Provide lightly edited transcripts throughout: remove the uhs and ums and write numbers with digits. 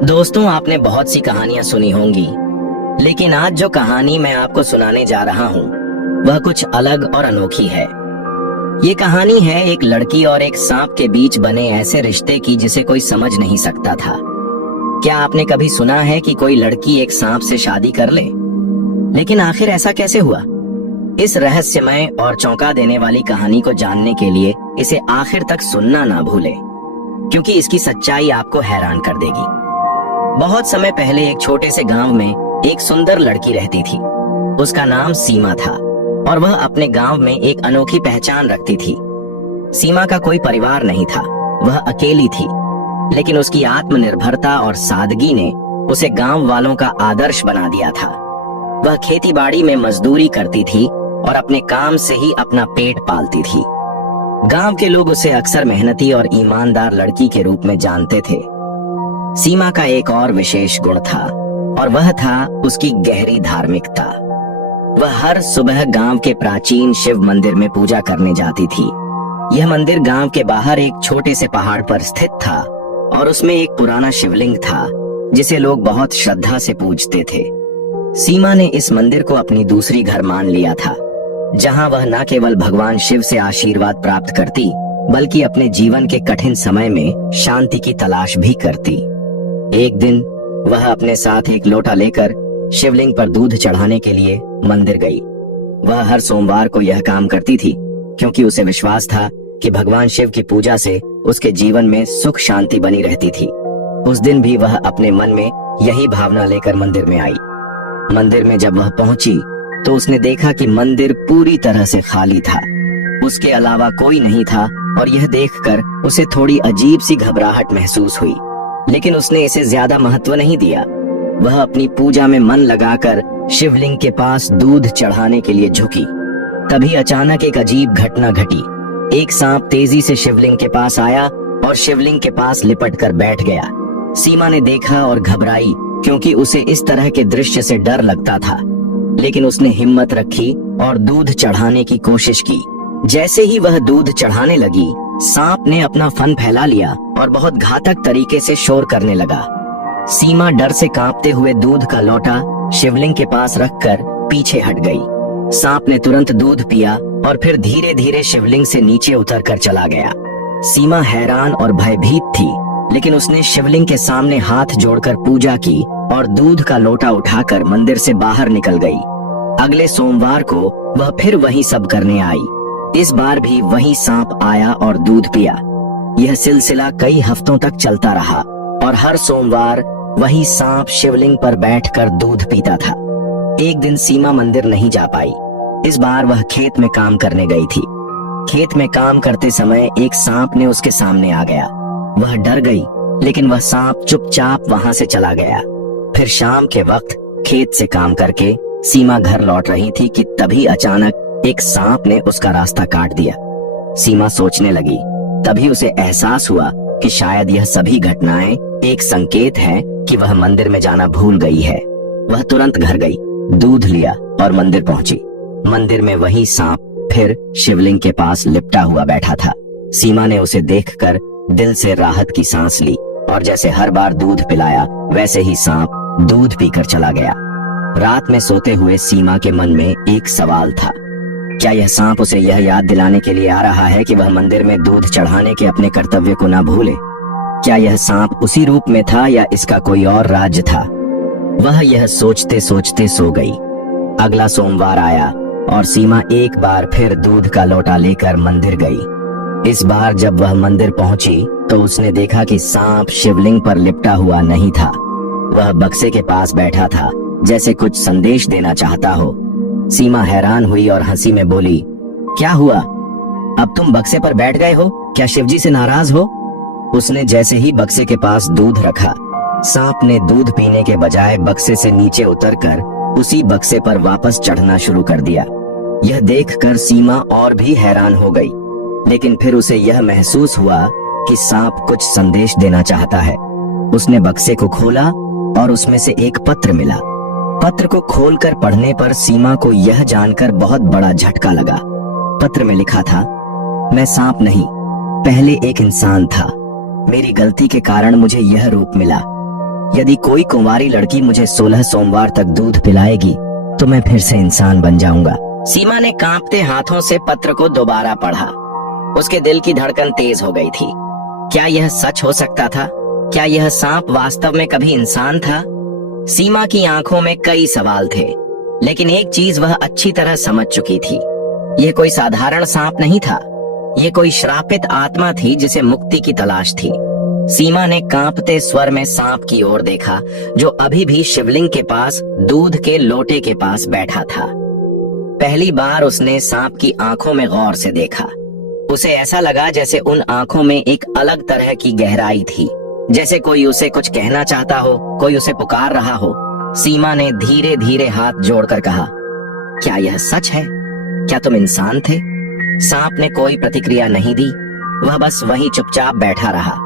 दोस्तों, आपने बहुत सी कहानियां सुनी होंगी, लेकिन आज जो कहानी मैं आपको सुनाने जा रहा हूँ वह कुछ अलग और अनोखी है। ये कहानी है एक लड़की और एक सांप के बीच बने ऐसे रिश्ते की जिसे कोई समझ नहीं सकता था। क्या आपने कभी सुना है कि कोई लड़की एक सांप से शादी कर ले? लेकिन आखिर ऐसा कैसे हुआ? इस रहस्यमय और चौंका देने वाली कहानी को जानने के लिए इसे आखिर तक सुनना ना भूलें, क्योंकि इसकी सच्चाई आपको हैरान कर देगी। बहुत समय पहले एक छोटे से गांव में एक सुंदर लड़की रहती थी। उसका नाम सीमा था और वह अपने गांव में एक अनोखी पहचान रखती थी। सीमा का कोई परिवार नहीं था, वह अकेली थी, लेकिन उसकी आत्मनिर्भरता और सादगी ने उसे गांव वालों का आदर्श बना दिया था। वह खेतीबाड़ी में मजदूरी करती थी और अपने काम से ही अपना पेट पालती थी। गांव के लोग उसे अक्सर मेहनती और ईमानदार लड़की के रूप में जानते थे। सीमा का एक और विशेष गुण था और वह था उसकी गहरी धार्मिकता। वह हर सुबह गांव के प्राचीन शिव मंदिर में पूजा करने जाती थी। यह मंदिर गांव के बाहर एक छोटे से पहाड़ पर स्थित था और उसमें एक पुराना शिवलिंग था जिसे लोग बहुत श्रद्धा से पूजते थे। सीमा ने इस मंदिर को अपनी दूसरी घर मान लिया था, जहां वह न केवल भगवान शिव से आशीर्वाद प्राप्त करती, बल्कि अपने जीवन के कठिन समय में शांति की तलाश भी करती। एक दिन वह अपने साथ एक लोटा लेकर शिवलिंग पर दूध चढ़ाने के लिए मंदिर गई। वह हर सोमवार को यह काम करती थी, क्योंकि उसे विश्वास था कि भगवान शिव की पूजा से उसके जीवन में सुख शांति बनी रहती थी। उस दिन भी वह अपने मन में यही भावना लेकर मंदिर में आई। मंदिर में जब वह पहुंची तो उसने देखा कि मंदिर पूरी तरह से खाली था। उसके अलावा कोई नहीं था और यह देखकर उसे थोड़ी अजीब सी घबराहट महसूस हुई, लेकिन उसने इसे ज्यादा महत्व नहीं दिया। वह अपनी पूजा में मन लगाकर शिवलिंग के पास दूध चढ़ाने के लिए झुकी। तभी अचानक एक अजीब घटना घटी। एक सांप तेजी से शिवलिंग के पास आया और शिवलिंग के पास लिपट कर बैठ गया। सीमा ने देखा और घबराई, क्योंकि उसे इस तरह के दृश्य से डर लगता था, लेकिन उसने हिम्मत रखी और दूध चढ़ाने की कोशिश की। जैसे ही वह दूध चढ़ाने लगी, सांप ने अपना फन फैला लिया और बहुत घातक तरीके से शोर करने लगा। सीमा डर से कांपते हुए दूध का लोटा शिवलिंग के पास रखकर पीछे हट गई। सांप ने तुरंत दूध पिया और फिर धीरे धीरे शिवलिंग से नीचे उतर कर चला गया। सीमा हैरान और भयभीत थी, लेकिन उसने शिवलिंग के सामने हाथ जोड़कर पूजा की और दूध का लोटा उठाकर मंदिर से बाहर निकल गई। अगले सोमवार को वह फिर वही सब करने आई। इस बार भी वही सांप आया और दूध पिया। यह सिलसिला कई हफ्तों तक चलता रहा और हर सोमवार वही सांप शिवलिंग पर बैठकर दूध पीता था। एक दिन सीमा मंदिर नहीं जा पाई। इस बार वह खेत में काम करने गई थी। खेत में काम करते समय एक सांप ने उसके सामने आ गया। वह डर गई, लेकिन वह सांप चुपचाप वहां से चला गया। फिर शाम के वक्त खेत से काम करके सीमा घर लौट रही थी कि तभी अचानक एक सांप ने उसका रास्ता काट दिया। सीमा सोचने लगी। तभी उसे एहसास हुआ कि शायद यह सभी घटनाएं एक संकेत है कि वह मंदिर में जाना भूल गई है। वह तुरंत घर गई, दूध लिया और मंदिर पहुंची। मंदिर में वही सांप फिर शिवलिंग के पास लिपटा हुआ बैठा था। सीमा ने उसे देखकर दिल से राहत की सांस ली और जैसे हर बार दूध पिलाया, वैसे ही सांप दूध पीकर चला गया। रात में सोते हुए सीमा के मन में एक सवाल था। क्या यह सांप उसे यह याद दिलाने के लिए आ रहा है कि वह मंदिर में दूध चढ़ाने के अपने कर्तव्य को ना भूले? क्या यह सांप उसी रूप में था या इसका कोई और राज्य था? वह यह सोचते सोचते सो गई। अगला सोमवार आया और सीमा एक बार फिर दूध का लोटा लेकर मंदिर गई। इस बार जब वह मंदिर पहुंची तो उसने देखा कि सांप शिवलिंग पर लिपटा हुआ नहीं था। वह बक्से के पास बैठा था, जैसे कुछ संदेश देना चाहता हो। सीमा हैरान हुई और हंसी में बोली, क्या हुआ? अब तुम बक्से पर बैठ गए हो? क्या शिवजी से नाराज हो? उसने जैसे ही बक्से के पास दूध रखा, सांप ने दूध पीने के बजाय बक्से से नीचे उतरकर उसी बक्से पर वापस चढ़ना शुरू कर दिया। यह देखकर सीमा और भी हैरान हो गई, लेकिन फिर उसे यह महसूस हुआ कि सांप कुछ संदेश देना चाहता है। उसने बक्से को खोला और उसमें से एक पत्र मिला। पत्र को खोलकर पढ़ने पर सीमा को यह जानकर बहुत बड़ा झटका लगा। पत्र में लिखा था, मैं सांप नहीं, पहले एक इंसान था। मेरी गलती के कारण मुझे यह रूप मिला। यदि कोई कुंवारी लड़की मुझे 16 सोमवार तक दूध पिलाएगी तो मैं फिर से इंसान बन जाऊंगा। सीमा ने कांपते हाथों से पत्र को दोबारा पढ़ा। उसके दिल की धड़कन तेज हो गई थी। क्या यह सच हो सकता था? क्या यह सांप वास्तव में कभी इंसान था? सीमा की आंखों में कई सवाल थे, लेकिन एक चीज वह अच्छी तरह समझ चुकी थी। यह कोई साधारण सांप नहीं था। यह कोई श्रापित आत्मा थी जिसे मुक्ति की तलाश थी। सीमा ने कांपते स्वर में सांप की ओर देखा, जो अभी भी शिवलिंग के पास दूध के लोटे के पास बैठा था। पहली बार उसने सांप की आंखों में गौर से देखा। उसे ऐसा लगा जैसे उन आंखों में एक अलग तरह की गहराई थी, जैसे कोई उसे कुछ कहना चाहता हो, कोई उसे पुकार रहा हो। सीमा ने धीरे धीरे हाथ जोड़कर कहा, क्या यह सच है? क्या तुम इंसान थे? सांप ने कोई प्रतिक्रिया नहीं दी। वह बस वहीं चुपचाप बैठा रहा।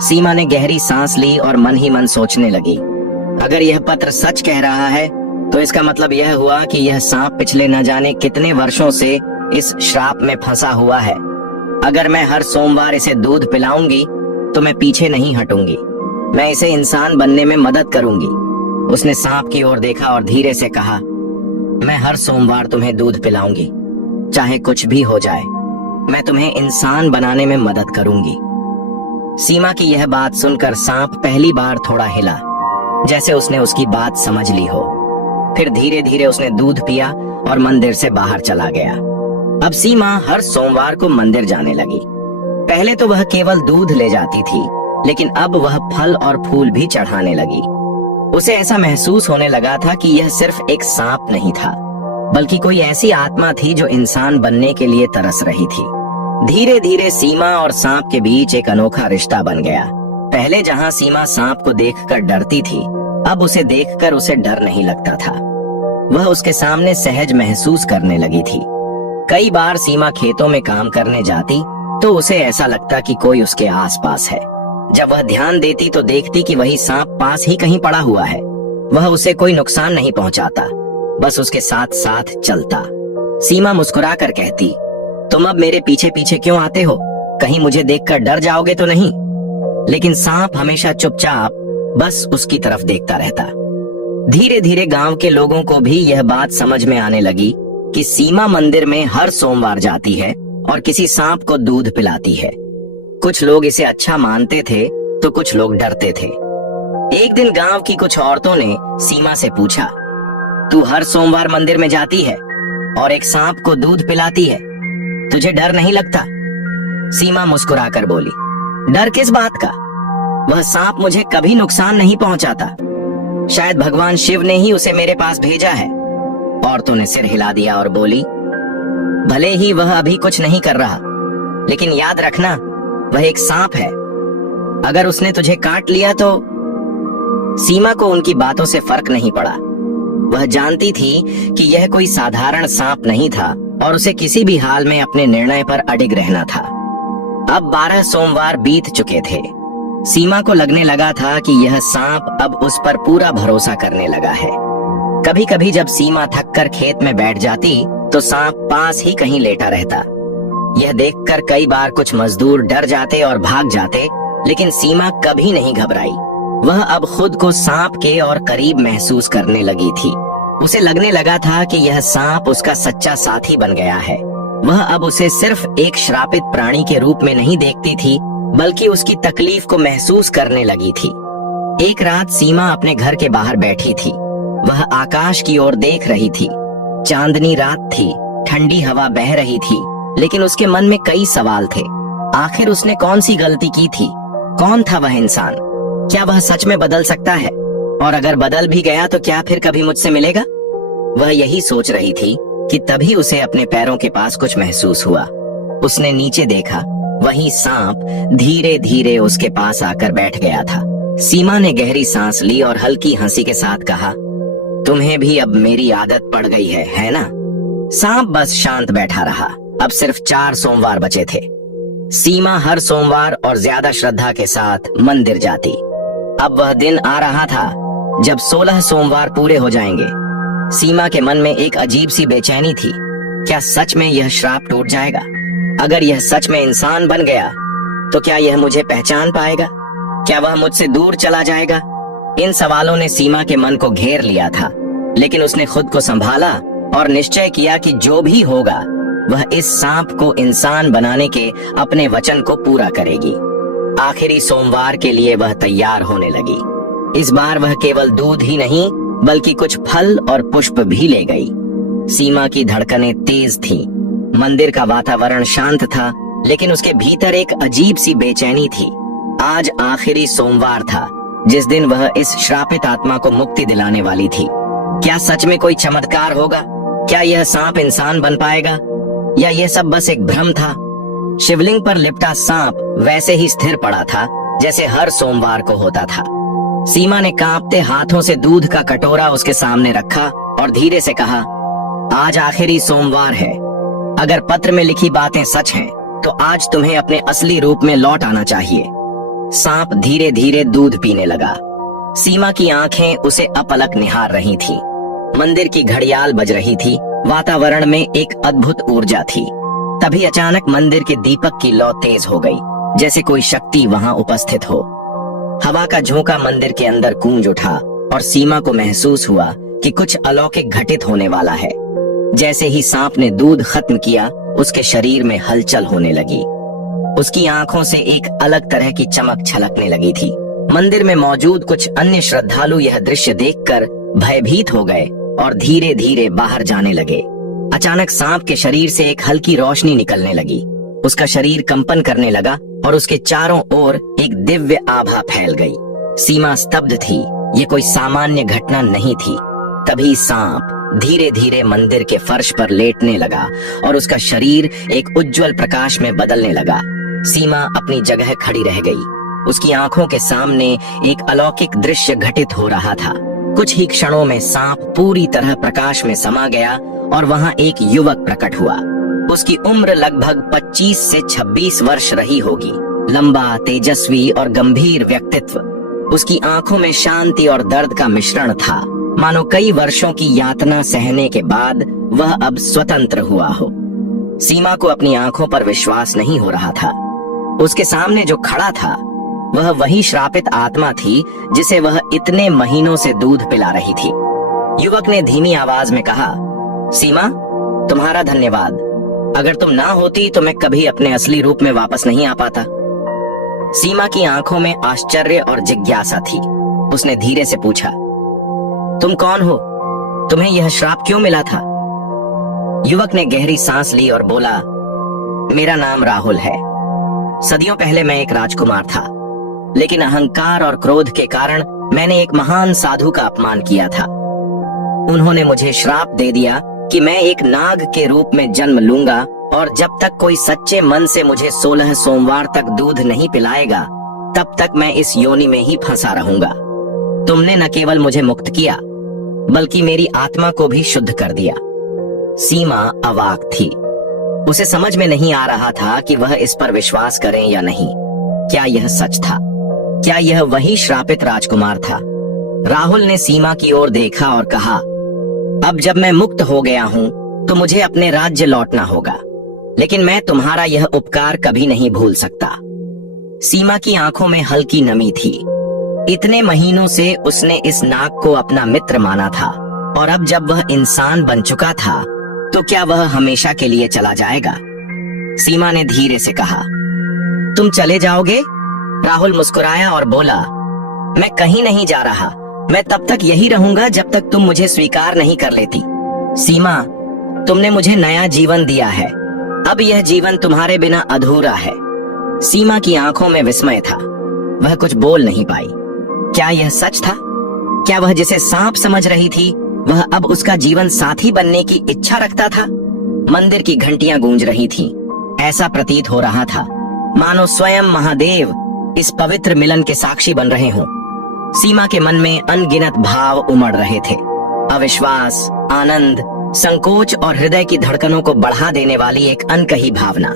सीमा ने गहरी सांस ली और मन ही मन सोचने लगी, अगर यह पत्र सच कह रहा है तो इसका मतलब यह हुआ कि यह सांप पिछले न जाने कितने वर्षों से इस श्राप में फंसा हुआ है। अगर मैं हर सोमवार इसे दूध पिलाऊंगी तो मैं पीछे नहीं हटूंगी। मैं इसे इंसान बनने में मदद करूंगी। उसने सांप की ओर देखा और धीरे से कहा, मैं हर सोमवार तुम्हें दूध पिलाऊंगी, चाहे कुछ भी हो जाए। मैं तुम्हें इंसान बनाने में मदद करूंगी। सीमा की यह बात सुनकर सांप पहली बार थोड़ा हिला, जैसे उसने उसकी बात समझ ली हो। फिर धीरे धीरे उसने दूध पिया और मंदिर से बाहर चला गया। अब सीमा हर सोमवार को मंदिर जाने लगी। पहले तो वह केवल दूध ले जाती थी, लेकिन अब वह फल और फूल भी चढ़ाने लगी। उसे ऐसा महसूस होने लगा था कि यह सिर्फ एक सांप नहीं था, बल्कि कोई ऐसी आत्मा थी जो इंसान बनने के लिए तरस रही थी। धीरे धीरे सीमा और सांप के बीच एक अनोखा रिश्ता बन गया। पहले जहां सीमा सांप को देखकर डरती थी, अब उसे देखकर उसे डर नहीं लगता था। वह उसके सामने सहज महसूस करने लगी थी। कई बार सीमा खेतों में काम करने जाती तो उसे ऐसा लगता कि कोई उसके आसपास है। जब वह ध्यान देती तो देखती कि वही सांप पास ही कहीं पड़ा हुआ है। वह उसे कोई नुकसान नहीं पहुंचाता, बस उसके साथ साथ चलता। सीमा मुस्कुराकर कहती, तुम अब मेरे पीछे पीछे क्यों आते हो? कहीं मुझे देखकर डर जाओगे तो नहीं? लेकिन सांप हमेशा चुपचाप बस उसकी तरफ देखता रहता। धीरे धीरे गांव के लोगों को भी यह बात समझ में आने लगी कि सीमा मंदिर में हर सोमवार जाती है और किसी सांप को दूध पिलाती है। कुछ लोग इसे अच्छा मानते थे तो कुछ लोग डरते थे। एक दिन गांव की कुछ औरतों ने सीमा से पूछा, तू हर सोमवार मंदिर में जाती है और एक सांप को दूध पिलाती है, तुझे डर नहीं लगता? सीमा मुस्कुराकर बोली, डर किस बात का? वह सांप मुझे कभी नुकसान नहीं पहुंचाता। शायद भगवान शिव ने ही उसे मेरे पास भेजा है। औरतों ने सिर हिला दिया और बोली, भले ही वह अभी कुछ नहीं कर रहा, लेकिन याद रखना वह एक सांप है। अगर उसने तुझे काट लिया तो। सीमा को उनकी बातों से फर्क नहीं पड़ा। वह जानती थी कि यह कोई साधारण सांप नहीं था और उसे किसी भी हाल में अपने निर्णय पर अडिग रहना था। अब 12 सोमवार बीत चुके थे। सीमा को लगने लगा था कि यह सांप अब उस पर पूरा भरोसा करने लगा है। कभी कभी जब सीमा थककर खेत में बैठ जाती तो सांप पास ही कहीं लेटा रहता। यह देखकर कई बार कुछ मजदूर डर जाते और भाग जाते, लेकिन सीमा कभी नहीं घबराई। वह अब खुद को सांप के और करीब महसूस करने लगी थी। उसे लगने लगा था कि यह सांप उसका सच्चा साथी बन गया है। वह अब उसे सिर्फ एक श्रापित प्राणी के रूप में नहीं देखती थी, बल्कि उसकी तकलीफ को महसूस करने लगी थी। एक रात सीमा अपने घर के बाहर बैठी थी। वह आकाश की ओर देख रही थी। चांदनी रात थी, ठंडी हवा बह रही थी, लेकिन उसके मन में कई सवाल थे। आखिर उसने कौन सी गलती की थी? कौन था वह इंसान? क्या वह सच में बदल सकता है? और अगर बदल भी गया तो क्या फिर कभी मुझसे मिलेगा? वह यही सोच रही थी कि तभी उसे अपने पैरों के पास कुछ महसूस हुआ। उसने नीचे देखा, वही सांप धीरे धीरे उसके पास आकर बैठ गया था। सीमा ने गहरी सांस ली और हल्की हंसी के साथ कहा, तुम्हें भी अब मेरी आदत पड़ गई है ना? सांप बस शांत बैठा रहा। अब सिर्फ 4 सोमवार बचे थे। सीमा हर सोमवार और ज्यादा श्रद्धा के साथ मंदिर जाती। अब वह दिन आ रहा था जब 16 सोमवार पूरे हो जाएंगे। सीमा के मन में एक अजीब सी बेचैनी थी। क्या सच में यह श्राप टूट जाएगा? अगर यह सच में इंसान बन गया तो क्या यह मुझे पहचान पाएगा? क्या वह मुझसे दूर चला जाएगा? इन सवालों ने सीमा के मन को घेर लिया था, लेकिन उसने खुद को संभाला और निश्चय किया कि जो भी होगा वह इस सांप को इंसान बनाने के अपने वचन को पूरा करेगी। आखिरी सोमवार के लिए वह तैयार होने लगी। इस बार वह केवल दूध ही नहीं बल्कि कुछ फल और पुष्प भी ले गई। सीमा की धड़कनें तेज थीं। मंदिर का वातावरण शांत था, लेकिन उसके भीतर एक अजीब सी बेचैनी थी। आज आखिरी सोमवार था, जिस दिन वह इस श्रापित आत्मा को मुक्ति दिलाने वाली थी। क्या सच में कोई चमत्कार होगा? क्या यह सांप इंसान बन पाएगा, या यह सब बस एक भ्रम था? शिवलिंग पर लिपटा सांप वैसे ही स्थिर पड़ा था जैसे हर सोमवार को होता था। सीमा ने कांपते हाथों से दूध का कटोरा उसके सामने रखा और धीरे से कहा, आज आखिरी सोमवार है। अगर पत्र में लिखी बातें सच हैं, तो आज तुम्हें अपने असली रूप में लौट आना चाहिए। सांप धीरे धीरे दूध पीने लगा। सीमा की आंखें उसे अपलक निहार रही थीं। मंदिर की घड़ियाल बज रही थी। वातावरण में एक अद्भुत ऊर्जा थी। तभी अचानक मंदिर के दीपक की लौ तेज हो गई, जैसे कोई शक्ति वहां उपस्थित हो। हवा का झोंका मंदिर के अंदर गूंज उठा और सीमा को महसूस हुआ कि कुछ अलौकिक घटित होने वाला है। जैसे ही सांप ने दूध खत्म किया, उसके शरीर में हलचल होने लगी। उसकी आंखों से एक अलग तरह की चमक छलकने लगी थी। मंदिर में मौजूद कुछ अन्य श्रद्धालु यह दृश्य देखकर भयभीत हो गए और धीरे धीरे बाहर जाने लगे। अचानक सांप के शरीर से एक हल्की रोशनी निकलने लगी। उसका शरीर कंपन करने लगा और उसके चारों ओर एक दिव्य आभा फैल गई। सीमा स्तब्ध थी। ये कोई सामान्य घटना नहीं थी। तभी सांप धीरे धीरे मंदिर के फर्श पर लेटने लगा और उसका शरीर एक उज्जवल प्रकाश में बदलने लगा। सीमा अपनी जगह खड़ी रह गई। उसकी आंखों के सामने एक अलौकिक दृश्य घटित हो रहा था। कुछ ही क्षणों में सांप पूरी तरह प्रकाश में समा गया और वहां एक युवक प्रकट हुआ। उसकी उम्र लगभग 25 से 26 वर्ष रही होगी। लंबा, तेजस्वी और गंभीर व्यक्तित्व। उसकी आंखों में शांति और दर्द का मिश्रण था, मानो कई वर्षों की यातना सहने के बाद वह अब स्वतंत्र हुआ हो। सीमा को अपनी आंखों पर विश्वास नहीं हो रहा था। उसके सामने जो खड़ा था वह वही श्रापित आत्मा थी जिसे वह इतने महीनों से दूध पिला रही थी। युवक ने धीमी आवाज में कहा, सीमा, तुम्हारा धन्यवाद। अगर तुम ना होती तो मैं कभी अपने असली रूप में वापस नहीं आ पाता। सीमा की आंखों में आश्चर्य और जिज्ञासा थी। उसने धीरे से पूछा, तुम कौन हो? तुम्हें यह श्राप क्यों मिला था? युवक ने गहरी सांस ली और बोला, मेरा नाम राहुल है। सदियों पहले मैं एक राजकुमार था, लेकिन अहंकार और क्रोध के कारण मैंने एक महान साधु का अपमान किया था। उन्होंने मुझे श्राप दे दिया कि मैं एक नाग के रूप में जन्म लूंगा और जब तक कोई सच्चे मन से मुझे 16 सोमवार तक दूध नहीं पिलाएगा, तब तक मैं इस योनि में ही फंसा रहूंगा। तुमने न केवल मुझे मुक्त किया, बल्कि मेरी आत्मा को भी शुद्ध कर दिया। सीमा अवाक थी। उसे समझ में नहीं आ रहा था कि वह इस पर विश्वास करें या नहीं। क्या यह सच था? क्या यह वही श्रापित राजकुमार था? राहुल ने सीमा की ओर देखा और कहा, अब जब मैं मुक्त हो गया हूँ तो मुझे अपने राज्य लौटना होगा, लेकिन मैं तुम्हारा यह उपकार कभी नहीं भूल सकता। सीमा की आंखों में हल्की नमी थी। इतने महीनों से उसने इस नाग को अपना मित्र माना था, और अब जब वह इंसान बन चुका था तो क्या वह हमेशा के लिए चला जाएगा? सीमा ने धीरे से कहा, तुम चले जाओगे? राहुल मुस्कुराया और बोला, मैं कहीं नहीं जा रहा। मैं तब तक यही रहूंगा जब तक तुम मुझे स्वीकार नहीं कर लेती। सीमा, तुमने मुझे नया जीवन दिया है। अब यह जीवन तुम्हारे बिना अधूरा है। सीमा की आंखों में विस्मय था। वह कुछ बोल नहीं पाई। क्या यह सच था? क्या वह जिसे सांप समझ रही थी वह अब उसका जीवन साथी बनने की इच्छा रखता था? मंदिर की घंटियां गूंज रही थीं। ऐसा प्रतीत हो रहा था मानो स्वयं महादेव इस पवित्र मिलन के साक्षी बन रहे हों। सीमा के मन में अनगिनत भाव उमड़ रहे थे। अविश्वास, आनंद, संकोच और हृदय की धड़कनों को बढ़ा देने वाली एक अनकही भावना।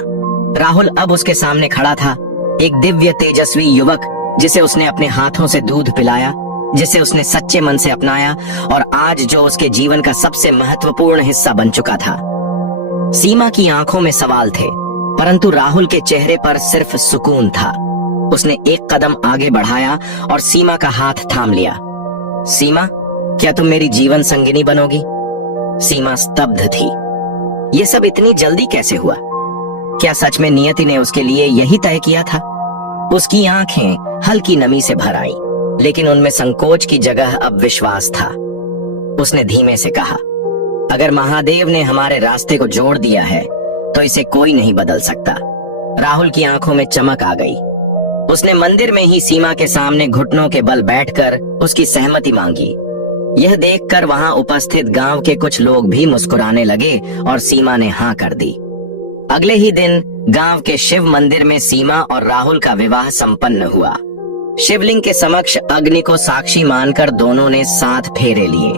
राहुल अब उसके सामने खड़ा था, एक दिव्य तेजस्वी युवक जिसे उसने अपने हाथों से दूध पिलाया, जिसे उसने सच्चे मन से अपनाया और आज जो उसके जीवन का सबसे महत्वपूर्ण हिस्सा बन चुका था। सीमा की आंखों में सवाल थे, परंतु राहुल के चेहरे पर सिर्फ सुकून था। उसने एक कदम आगे बढ़ाया और सीमा का हाथ थाम लिया। सीमा, क्या तुम मेरी जीवन संगिनी बनोगी? सीमा स्तब्ध थी। ये सब इतनी जल्दी कैसे हुआ? क्या सच में नियति ने उसके लिए यही तय किया था? उसकी आंखें हल्की नमी से भर आई, लेकिन उनमें संकोच की जगह अब विश्वास था। उसने धीमे से कहा, अगर महादेव ने हमारे रास्ते को जोड़ दिया है तो इसे कोई नहीं बदल सकता। राहुल की आंखों में चमक आ गई। उसने मंदिर में ही सीमा के सामने घुटनों के बल बैठकर उसकी सहमति मांगी। यह देखकर वहां उपस्थित गांव के कुछ लोग भी मुस्कुराने लगे और सीमा ने हाँ कर दी। अगले ही दिन गांव के शिव मंदिर में सीमा और राहुल का विवाह संपन्न हुआ। शिवलिंग के समक्ष अग्नि को साक्षी मानकर दोनों ने 7 फेरे लिए।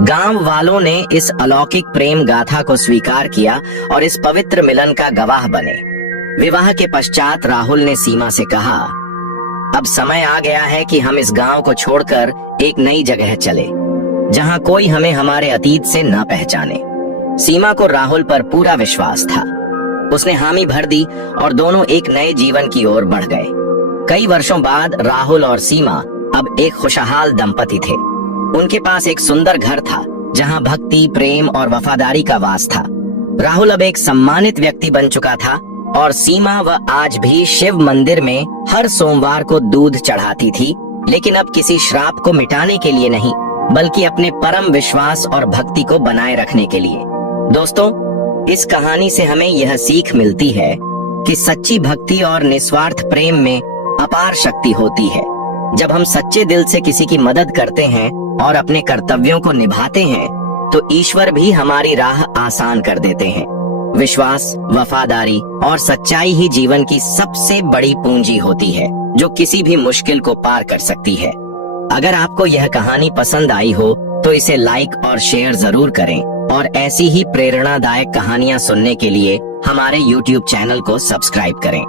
गांव वालों ने इस अलौकिक प्रेम गाथा को स्वीकार किया और इस पवित्र मिलन का गवाह बने। विवाह के पश्चात राहुल ने सीमा से कहा, अब समय आ गया है कि हम इस गांव को छोड़कर एक नई जगह चले, जहां कोई हमें हमारे अतीत से न पहचाने। सीमा को राहुल पर पूरा विश्वास था। उसने हामी भर दी और दोनों एक नए जीवन की ओर बढ़ गए। कई वर्षों बाद राहुल और सीमा अब एक खुशहाल दंपति थे। उनके पास एक सुंदर घर था, जहां भक्ति, प्रेम और वफादारी का वास था। राहुल अब एक सम्मानित व्यक्ति बन चुका था और सीमा वह आज भी शिव मंदिर में हर सोमवार को दूध चढ़ाती थी, लेकिन अब किसी श्राप को मिटाने के लिए नहीं, बल्कि अपने परम विश्वास और भक्ति को बनाए रखने के लिए। दोस्तों, इस कहानी से हमें यह सीख मिलती है कि सच्ची भक्ति और निस्वार्थ प्रेम में अपार शक्ति होती है। जब हम सच्चे दिल से किसी की मदद करते हैं और अपने कर्तव्यों को निभाते हैं, तो ईश्वर भी हमारी राह आसान कर देते हैं। विश्वास, वफादारी और सच्चाई ही जीवन की सबसे बड़ी पूंजी होती है, जो किसी भी मुश्किल को पार कर सकती है। अगर आपको यह कहानी पसंद आई हो तो इसे लाइक और शेयर जरूर करें और ऐसी ही प्रेरणादायक कहानियां सुनने के लिए हमारे YouTube चैनल को सब्सक्राइब करें।